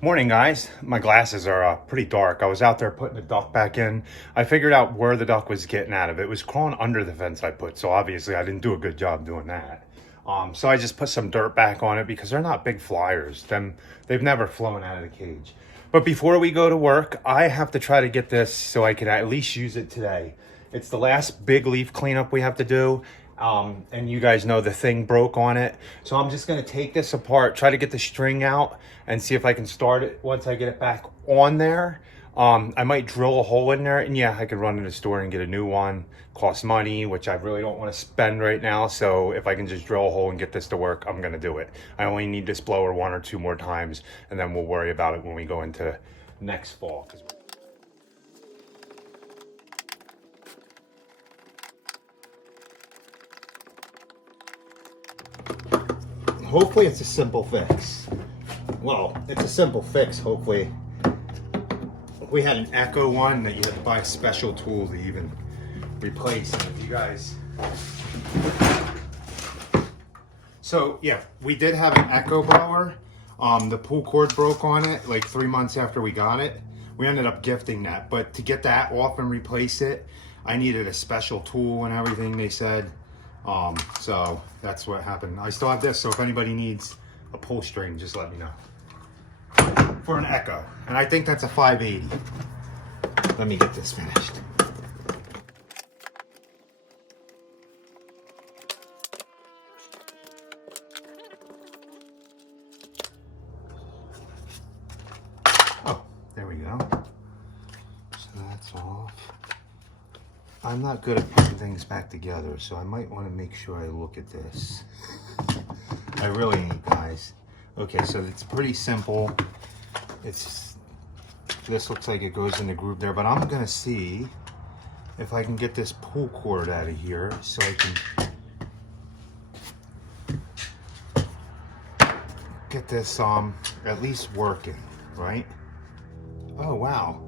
Morning, guys. My glasses are pretty dark. I was out there putting the duck back in. I figured out where the duck was getting out of it. It was crawling under the fence I put, so obviously I didn't do a good job doing that. So I just put some dirt back on it because they're not big flyers. They've never flown out of the cage. But before we go to work, I have to try to get this so I can at least use it today. It's the last big leaf cleanup we have to do. And you guys know the thing broke on it. So I'm just gonna take this apart, try to get the string out and see if I can start it once I get it back on there. I might drill a hole in there, and yeah, I could run to the store and get a new one. Costs money, which I really don't want to spend right now. So if I can just drill a hole and get this to work, I'm gonna do it. I only need this blower 1 or 2 more times, and then we'll worry about it when we go into next fall. Hopefully it's a simple fix. Well, it's a simple fix, hopefully. We had an Echo one that you had to buy a special tool to even replace. And if you guys... So, yeah, we did have an Echo blower. The pull cord broke on it like 3 months after we got it. We ended up gifting that. But to get that off and replace it, I needed a special tool and everything, they said. So that's what happened. I still have this, so if anybody needs a pull string, just let me know. For an Echo, and I think that's a 580. Let me get this finished. Oh, there we go. So that's off. I'm not good at putting things back together, so I might want to make sure I look at this. I really ain't, guys. Okay, so it's pretty simple. This looks like it goes in the groove there, but I'm gonna see if I can get this pull cord out of here so I can get this at least working, right? Oh wow.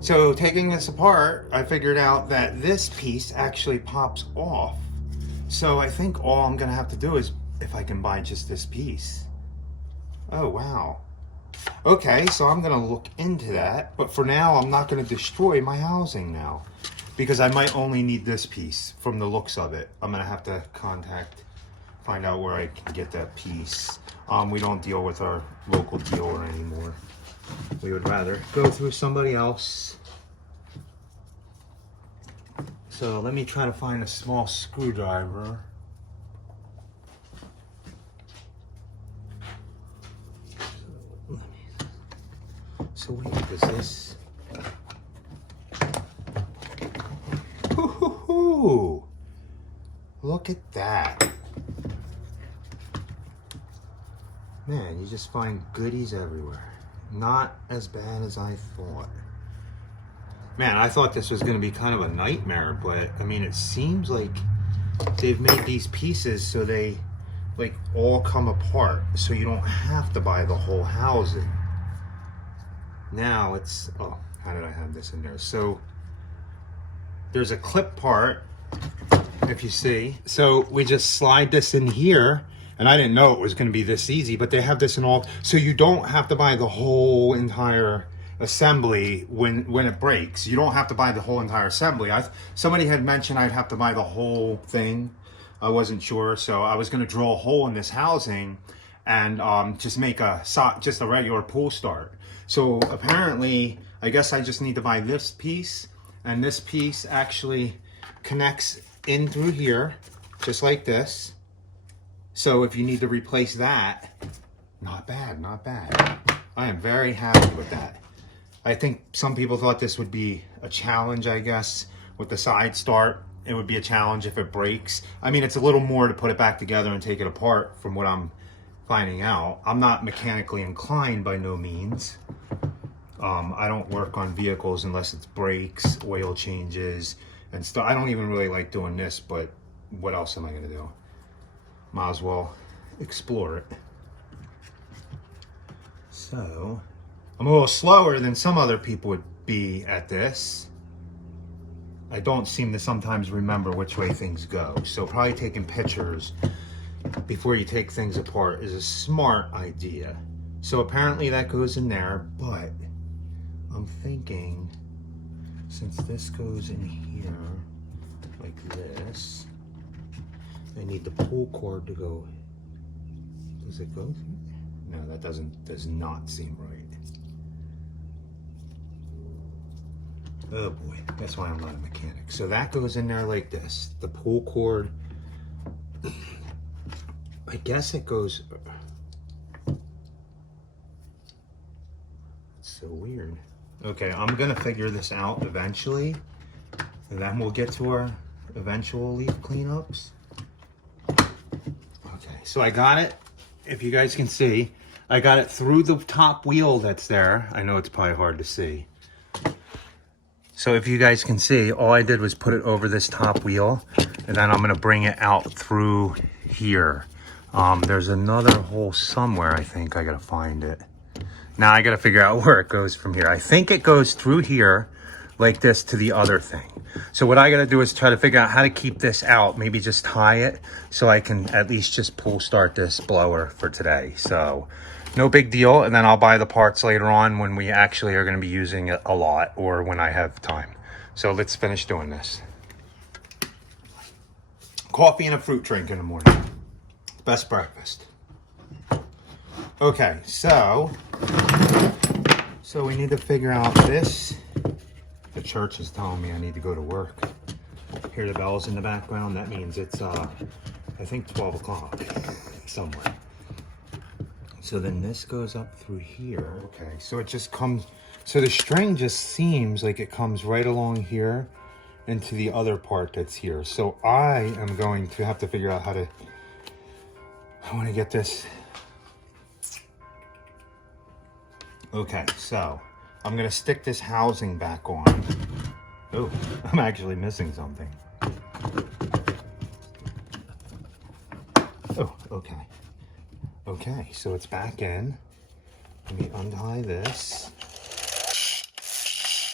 So taking this apart, I figured out that this piece actually pops off. So I think all I'm gonna have to do is if I can buy just this piece. Oh wow. Okay, so I'm gonna look into that, but for now I'm not gonna destroy my housing now because I might only need this piece from the looks of it. I'm gonna have to find out where I can get that piece. We don't deal with our local dealer anymore. We would rather go through somebody else. So let me try to find a small screwdriver. So wait, is this? Hoo-hoo-hoo! Look at that. Man, you just find goodies everywhere. Not as bad as I thought. Man, I thought this was going to be kind of a nightmare, but I mean, it seems like they've made these pieces so they like all come apart, so you don't have to buy the whole housing. Now it's, oh, how did I have this in there? So there's a clip part, if you see. So we just slide this in here, and I didn't know it was going to be this easy, but they have this in all, so you don't have to buy the whole entire assembly when it breaks. You don't have to buy the whole entire assembly. Somebody had mentioned I'd have to buy the whole thing. I wasn't sure, so I was going to drill a hole in this housing and just make just a regular pull start. So apparently, I guess I just need to buy this piece, and this piece actually connects in through here, just like this. So if you need to replace that, not bad, not bad. I am very happy with that. I think some people thought this would be a challenge, I guess, with the side start. It would be a challenge if it breaks. I mean, it's a little more to put it back together and take it apart from what I'm finding out. I'm not mechanically inclined by no means. I don't work on vehicles unless it's brakes, oil changes, and stuff. I don't even really like doing this, but what else am I gonna do? Might as well explore it. So, I'm a little slower than some other people would be at this. I don't seem to sometimes remember which way things go. So probably taking pictures before you take things apart is a smart idea. So apparently that goes in there, but I'm thinking since this goes in here like this, I need the pull cord to go. Does it go? No, that does not seem right. Oh boy, that's why I'm not a mechanic. So that goes in there like this. The pull cord, I guess it goes. It's so weird. Okay, I'm gonna figure this out eventually, and then we'll get to our eventual leaf cleanups. Okay, so I got it. If you guys can see, I got it through the top wheel that's there. I know it's probably hard to see. So if you guys can see, all I did was put it over this top wheel, and then I'm gonna bring it out through here. There's another hole somewhere, I think. I gotta find it. Now I gotta figure out where it goes from here. I think it goes through here like this to the other thing. So what I gotta do is try to figure out how to keep this out, maybe just tie it so I can at least just pull start this blower for today. So no big deal, and then I'll buy the parts later on when we actually are gonna be using it a lot or when I have time. So let's finish doing this. Coffee and a fruit drink in the morning. Best breakfast. Okay, so we need to figure out this. The church is telling me I need to go to work. Hear the bells in the background? That means it's, I think 12 o'clock somewhere. So then this goes up through here. Okay, so it just comes, so the string just seems like it comes right along here into the other part that's here. So I am going to have to figure out how to, I want to get this. Okay, so I'm gonna stick this housing back on. Oh, I'm actually missing something. Oh, okay. Okay, so it's back in. Let me untie this.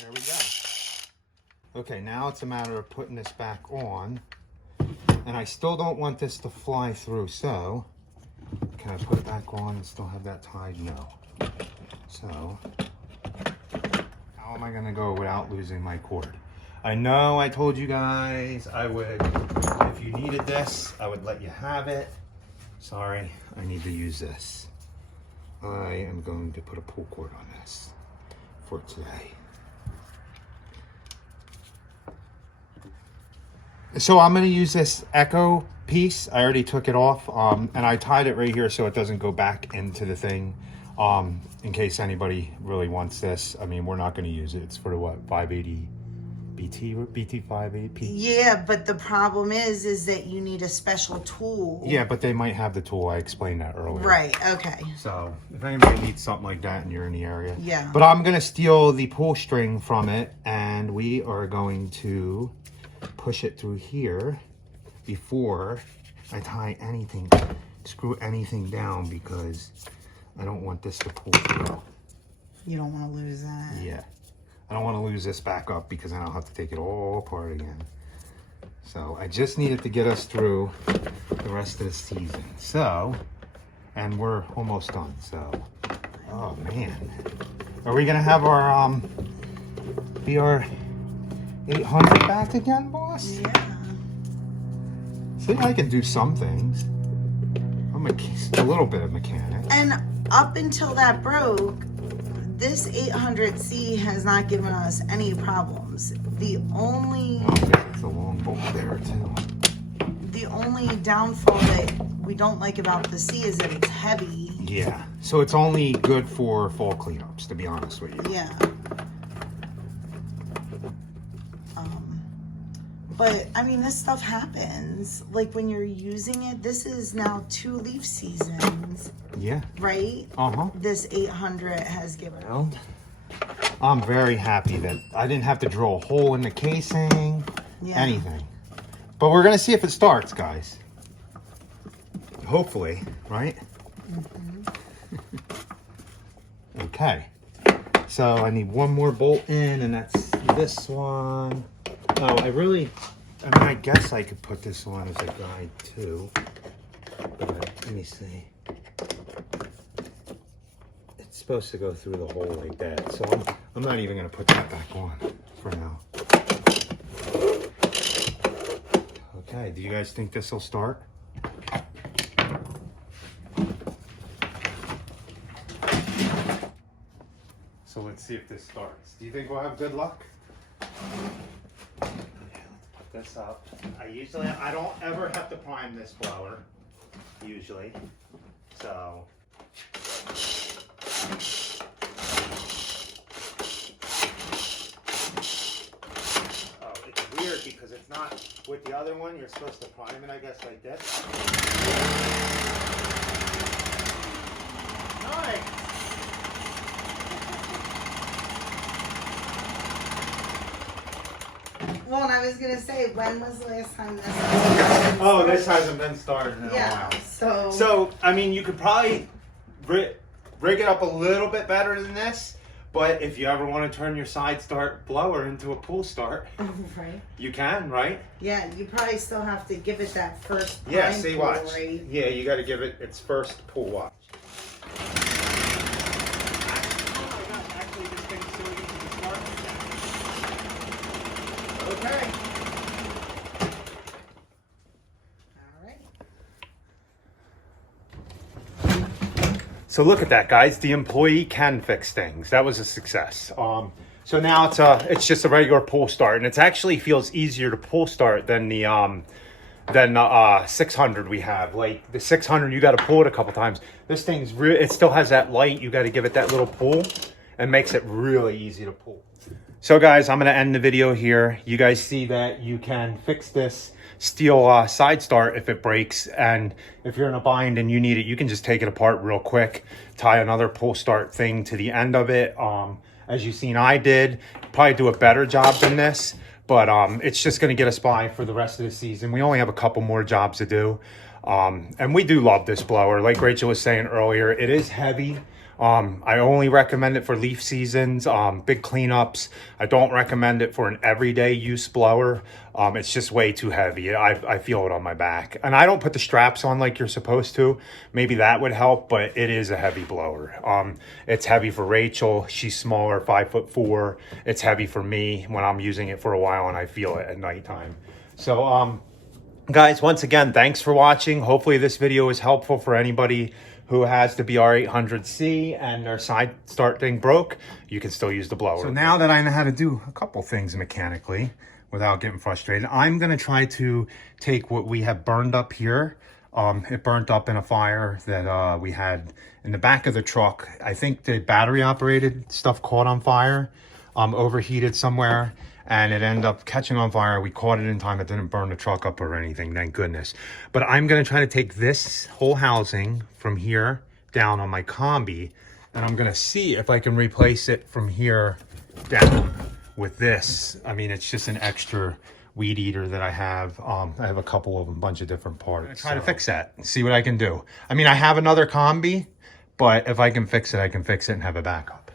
There we go. Okay, now it's a matter of putting this back on. And I still don't want this to fly through, so can I put it back on and still have that tied? No. So, how am I gonna go without losing my cord? I know I told you guys I would, if you needed this, I would let you have it. Sorry, I need to use this. I am going to put a pull cord on this for today. So I'm gonna use this Echo piece. I already took it off, and I tied it right here so it doesn't go back into the thing. In case anybody really wants this. I mean, we're not going to use it. It's for what, 580 BT 580p? Yeah, but the problem is that you need a special tool. Yeah, but they might have the tool. I explained that earlier. Right, okay. So if anybody needs something like that and you're in the area. Yeah. But I'm going to steal the pull string from it, and we are going to push it through here before I tie anything, screw anything down, because I don't want this to pull through. You don't want to lose that. Yeah. I don't want to lose this back up because then I'll have to take it all apart again. So I just needed to get us through the rest of the season. So, and we're almost done. So, oh man. Are we going to have our BR 800 back again, boss? Yeah. See, I can do some things. I'm a little bit of mechanic. And up until that broke, this 800C has not given us any problems. The only... Oh, yeah, it's a long bolt there, too. The only downfall that we don't like about the C is that it's heavy. Yeah, so it's only good for fall cleanups, to be honest with you. Yeah. But, I mean, this stuff happens. Like, when you're using it, this is now 2 leaf seasons. Yeah. Right? Uh-huh. This 800 has given. Well, I'm very happy that I didn't have to drill a hole in the casing, anything. But we're going to see if it starts, guys. Hopefully, right? Mm-hmm. Okay. So I need one more bolt in, and that's this one. Oh, I guess I could put this on as a guide too. But let me see. supposed to go through the hole like that. So I'm not even gonna put that back on for now. Okay, do you guys think this will start? So let's see if this starts. Do you think we'll have good luck? Let's put this up. I don't ever have to prime this blower, usually. So. Oh, it's weird because it's not with the other one. You're supposed to prime it, I guess, like this. Nice. Well, and I was gonna say, when was the last time this? Oh, this hasn't been started in a while. So I mean, you could probably rig it up a little bit better than this. But if you ever want to turn your side start blower into a pull start, right? You can, right? Yeah, you probably still have to give it that first. Yeah, see, watch. Right? Yeah, you got to give it its first pull. Watch. Actually, this thing's so easy to start like that. Okay. So look at that, guys. The employee can fix things. That was a success. So now it's just a regular pull start, and it actually feels easier to pull start than the 600 we have. Like the 600, you got to pull it a couple times. This thing's it still has that light. You got to give it that little pull, and makes it really easy to pull. So guys, I'm gonna end the video here. You guys see that you can fix this Stihl side start if it breaks, and if you're in a bind and you need it, you can just take it apart real quick, tie another pull start thing to the end of it. As you've seen, I did probably do a better job than this, but it's just going to get us by for the rest of the season. We only have a couple more jobs to do, and we do love this blower. Like Rachel was saying earlier, it is heavy. I only recommend it for leaf seasons, big cleanups. I don't recommend it for an everyday use blower. It's just way too heavy. I feel it on my back. And I don't put the straps on like you're supposed to. Maybe that would help, but it is a heavy blower. It's heavy for Rachel. She's smaller, 5'4". It's heavy for me when I'm using it for a while and I feel it at nighttime. So, guys, once again, thanks for watching. Hopefully this video is helpful for anybody who has the Br800c and their side start thing broke. You can still use the blower. So now that I know how to do a couple things mechanically without getting frustrated, I'm gonna try to take what we have burned up here. It burnt up in a fire that we had in the back of the truck. I think the battery operated stuff caught on fire, overheated somewhere, and it ended up catching on fire. We caught it in time. It didn't burn the truck up or anything, thank goodness. But I'm gonna try to take this whole housing from here down on my combi, and I'm gonna see if I can replace it from here down with this. I mean, it's just an extra weed eater that I have. I have a couple of them, a bunch of different parts. I'm gonna try to fix that and see what I can do. I mean, I have another combi, but if I can fix it, I can fix it and have a backup.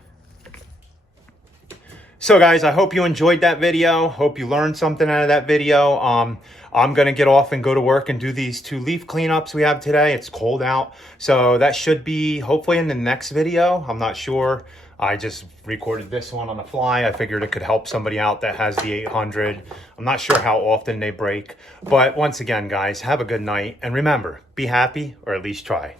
So guys, I hope you enjoyed that video. Hope you learned something out of that video. I'm gonna get off and go to work and do these 2 leaf cleanups we have today. It's cold out, so that should be hopefully in the next video. I'm not sure. I just recorded this one on the fly. I figured it could help somebody out that has the 800. I'm not sure how often they break, but once again, guys, have a good night. And remember, be happy, or at least try.